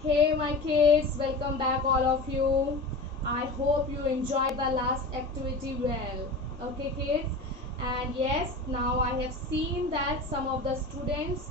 Hey my kids, welcome back all of you. I hope you enjoyed the last activity well. Okay kids, and yes, now I have seen that some of the students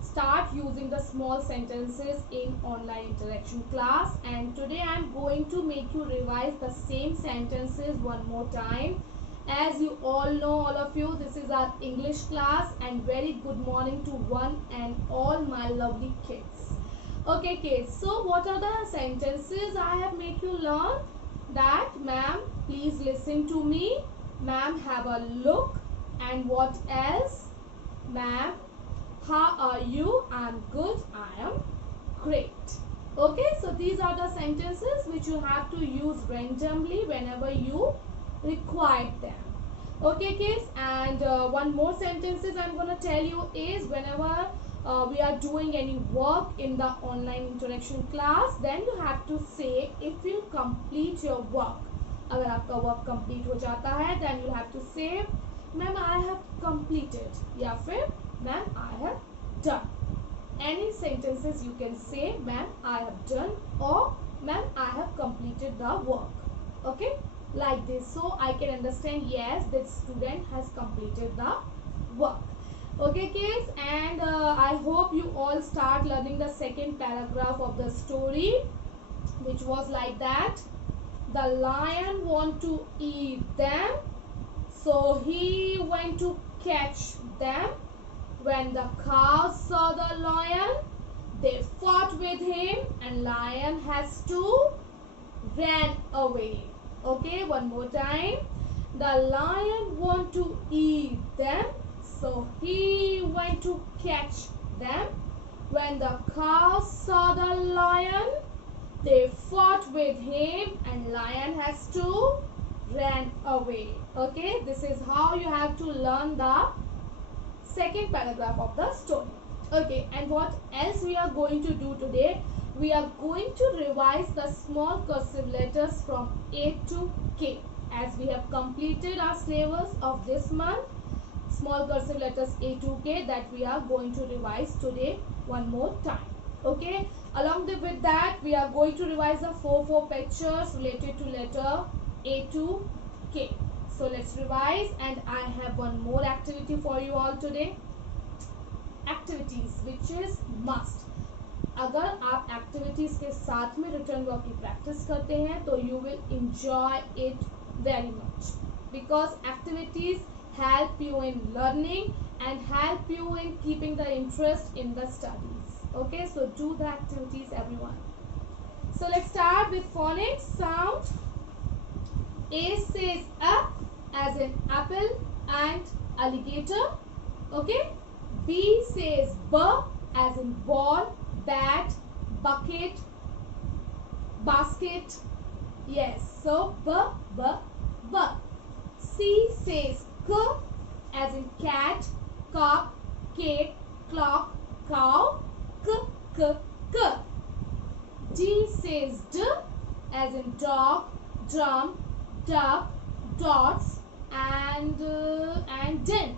start using the small sentences in online interaction class, and today I am going to make you revise the same sentences one more time. As you all know, all of you, this is our English class, and very good morning to one and all my lovely kids. Okay kids, so what are the sentences I have made you learn? That ma'am, please listen to me. Ma'am, have a look. And what else? Ma'am, how are you? I'm good. I am great. Okay, so these are the sentences which you have to use randomly whenever you require them. Okay kids, and one more sentences I'm going to tell you is whenever we are doing any work in the online interaction class, then you have to say if you complete your work. अगर आपका work complete हो जाता है, then you have to say ma'am I have completed या फिर ma'am I have done. Any sentences you can say ma'am I have done or ma'am I have completed the work. Okay, like this, so I can understand yes, this student has completed the work. Okay kids, and I hope you all start learning the second paragraph of the story, which was like that. The lion want to eat them, so he went to catch them. When the cows saw the lion, they fought with him, and lion has to ran away. Okay, one more time. The lion want to eat them, so he went to catch them. When the cows saw the lion, they fought with him, and lion has to ran away. Okay, this is how you have to learn the second paragraph of the story. Okay, and what else we are going to do today? We are going to revise the small cursive letters from A to K, as we have completed our syllabus of this month. Small cursive letters A to K, that we are going to revise today one more time. Okay, along with that we are going to revise the four pictures related to letter A to K. So let's revise, and I have one more activity for you all today. Activities which is must. अगर आप activities के साथ में written work की practice करते हैं तो you will enjoy it very much, because activities help you in learning and help you in keeping the interest in the studies. Okay, so do the activities everyone. So let's start with phonics sound. A says up as in apple and alligator. Okay, B says b as in ball, bat, bucket, basket. Yes, so b. C says k as in cat, cup, cake, clock, cow, k. D says d as in dog, drum, duck, dots, and den.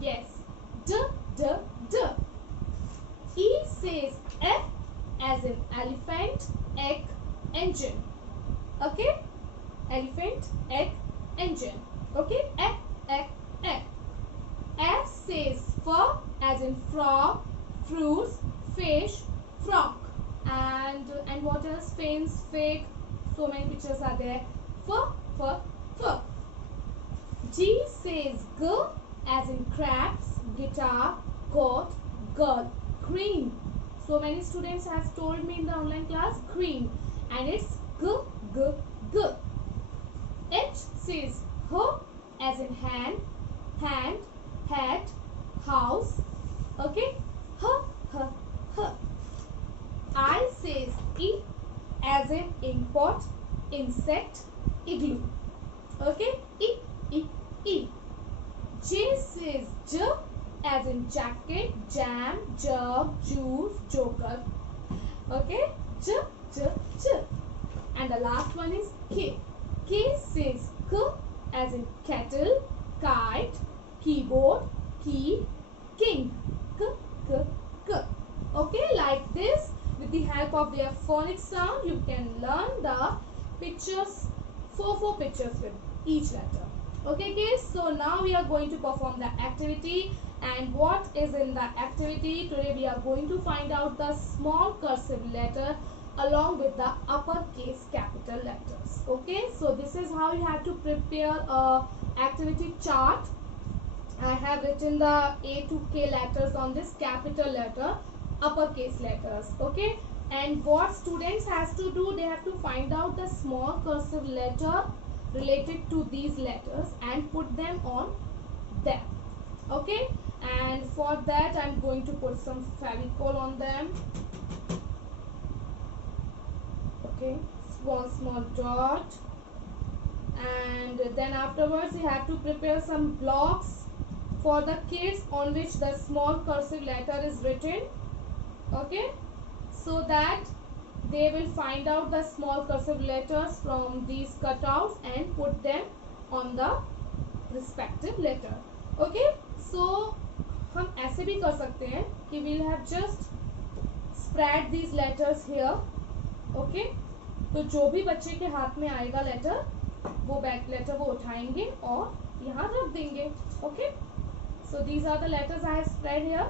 Yes, d. E says F as in elephant, egg, engine. Okay, elephant, egg, engine. Okay, egg. F says fur as in frog, fruits, fish, frog, and what else? Fins, fig. So many pictures are there. Fur. G says G as in crabs, guitar, goat, girl, green. So many students have told me in the online class green, and it's G. H says H as in hand, hat, house. Okay, H. I says E as in inkpot, insect, igloo. Okay, E. J says J as in jacket, jam, jug, juice, joker. Okay, J. And the last one is K. K says K as in kettle, kite, keyboard, key, king. K. Okay, like this, with the help help of their phonic sound, you can learn the pictures, four pictures with each letter. Okay kids, so now we are going to perform the activity. And what is in the activity? Today we are going to find out the small cursive letter along with the uppercase capital letters. Okay, so this is how you have to prepare a activity chart. I have written the A to K letters on this capital letter, uppercase letters. Okay, and what students has to do, they have to find out the small cursive letter related to these letters and put them on them. Okay, and for that I'm going to put some Fevicol on them. Okay, small dot, and then afterwards you have to prepare some blocks for the kids on which the small cursive letter is written. Okay, so that they will find out the small cursive letters from these cutouts and put them on the respective letter. Okay, so हम ऐसे भी कर सकते हैं कि we'll have just spread these letters here. Okay, तो जो भी बच्चे के हाथ में आएगा लेटर, वो बैक लेटर वो उठाएंगे और यहाँ रख देंगे. Okay, so these are the letters I have spread here.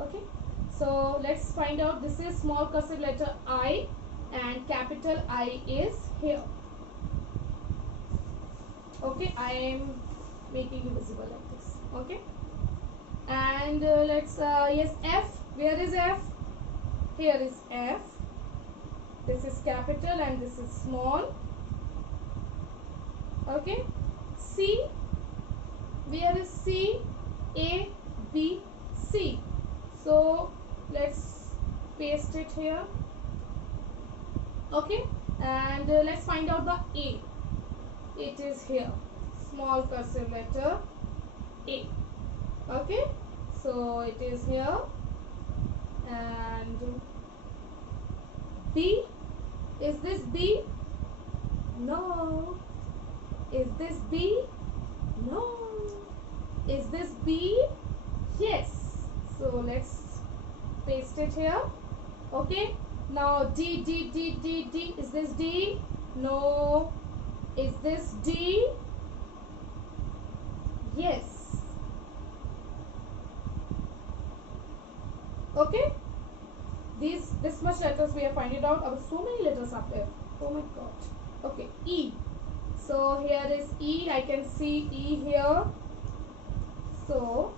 Okay, so let's find out. This is small cursive letter I and capital I is here. Okay, I am making it visible like this. Okay, and let's yes, F. Where is F? Here is F. This is capital and this is small. Okay, C. Where is C? A, B, C. So let's paste it here. Okay, and let's find out the A. It is here, small cursive letter A. Okay, so it is here. And B. Is this B? No. Is this B? No. Is this B? Yes. So let's paste it here. Okay, now D, D, D, D, D. Is this D? No. Is this D? Yes. Okay, this much letters we have find it out. So many letters are there. Oh my god. Okay, E. So here is E. I can see E here. So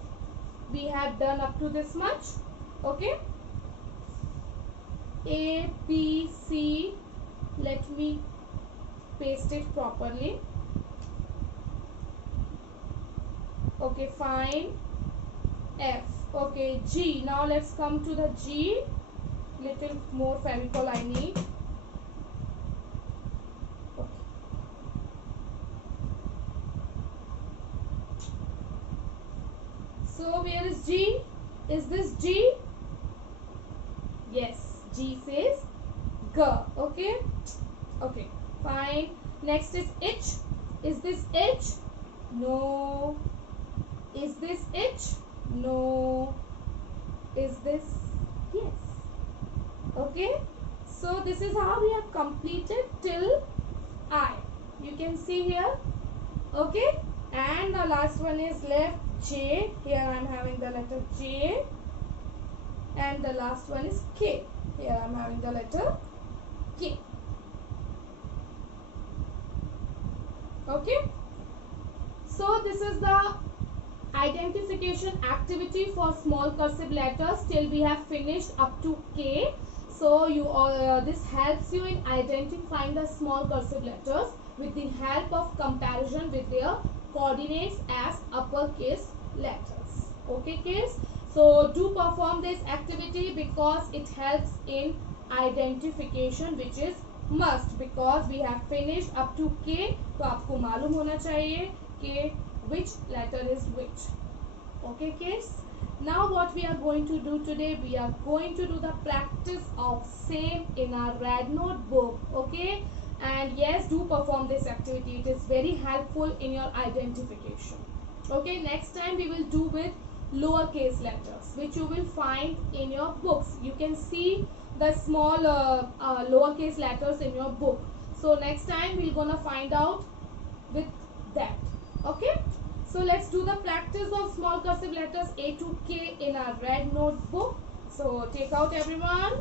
we have done up to this much. Okay, A, B, C. Let me paste it properly. Okay, fine. F. Okay, G. Now let's come to the G. Little more Fevicol I need. Okay. So where is G? Is this G? Yes. G says G. Okay. Okay. Fine. Next is H. Is this H? No. Is this H? No. Is this? Yes. Okay, so this is how we have completed till I. You can see here. Okay, and the last one is left, J. Here I am having the letter J, and the last one is K. Here I am having the letter K. Okay, so this is the identification activity for small cursive letters till we have finished up to K. So you this helps you in identifying the small cursive letters with the help of comparison with their coordinates as uppercase letters. Okay kids, so do perform this activity because it helps in identification, which is must, because we have finished up to K. तो आपको मालूम होना चाहिए कि which letter is which. Okay kids, now what we are going to do today, we are going to do the practice of same in our red notebook. Okay, and yes, do perform this activity. It is very helpful in your identification. Okay, next time we will do with lowercase letters, which you will find in your books. You can see the small lowercase letters in your book. So next time we're gonna find out with that. Okay, so let's do the practice of small cursive letters A to K in our red notebook. So take out everyone.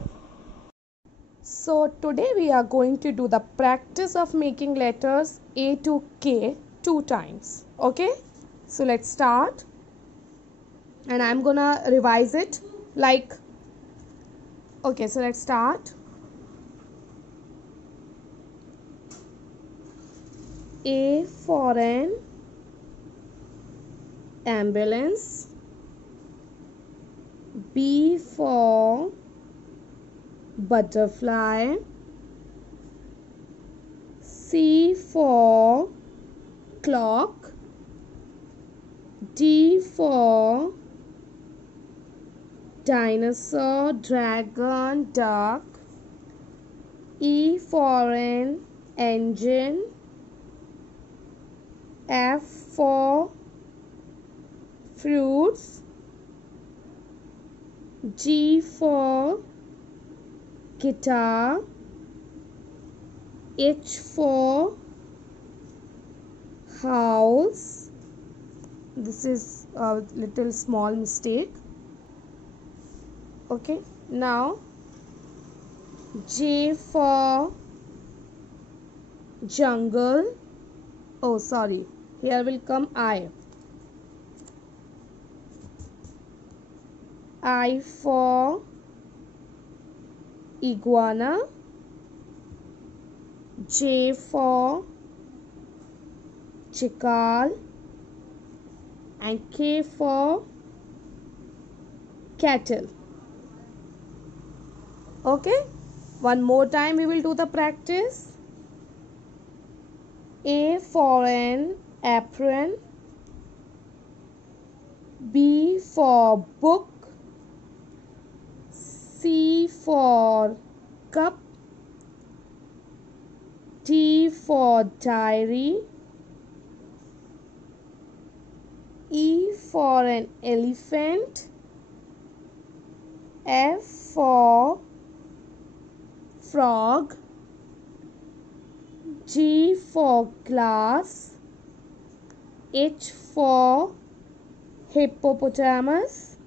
So today we are going to do the practice of making letters A to K 2 times. Okay, so let's start, and I'm gonna revise it like, okay, so let's start. A for an ambulance, B for butterfly, C for clock, D for dinosaur, dragon, duck, E for an engine, F for fruits, G for guitar, H for house. This is a little small mistake. Okay, now J for jungle. Oh, sorry, here will come I. I for iguana, J for chacal, and K for cattle. Okay, one more time we will do the practice. A for an apron, B for book, C for cup, D for diary, E for an elephant, F for frog, G for glass, H for hippopotamus,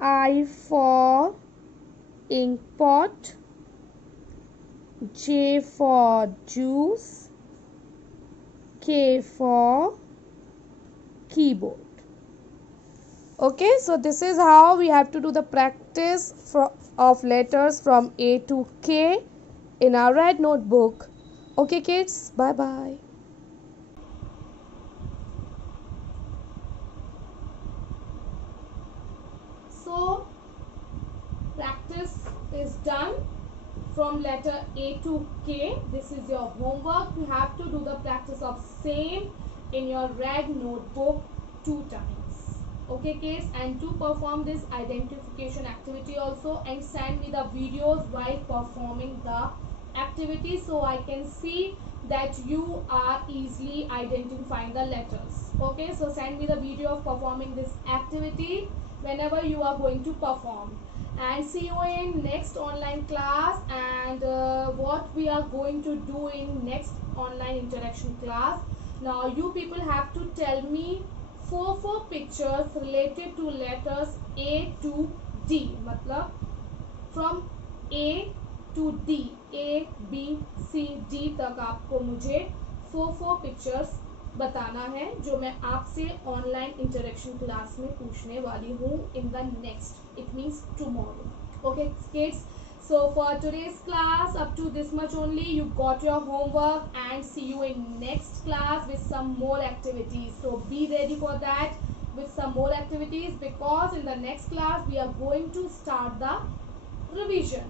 I for ink pot, J for juice, K for keyboard. Okay, so this is how we have to do the practice of letters from A to K in our red notebook. Okay kids, bye bye. So practice is done from letter A to K. This is your homework. You have to do the practice of same in your red notebook 2 times. Okay kids, and to perform this identification activity also, and send me the videos while performing the activity so I can see that you are easily identifying the letters. Okay, so send me the video of performing this activity whenever you are going to perform, and see you in next online class. And what we are going to do in next online interaction class, now you people have to tell me four pictures related to letters A to D, मतलब from A to D, A B C D तक आपको मुझे four pictures बताना है जो मैं आपसे online interaction class में पूछने वाली हूँ in the next, it means tomorrow. Okay kids, so for today's class up to this much only. You got your homework, and see you in next class with some more activities. So be ready for that with some more activities, because in the next class we are going to start the revision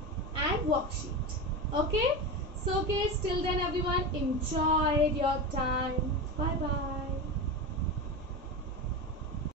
and worksheet. Okay, so kids, till then everyone, enjoy your time. Bye bye.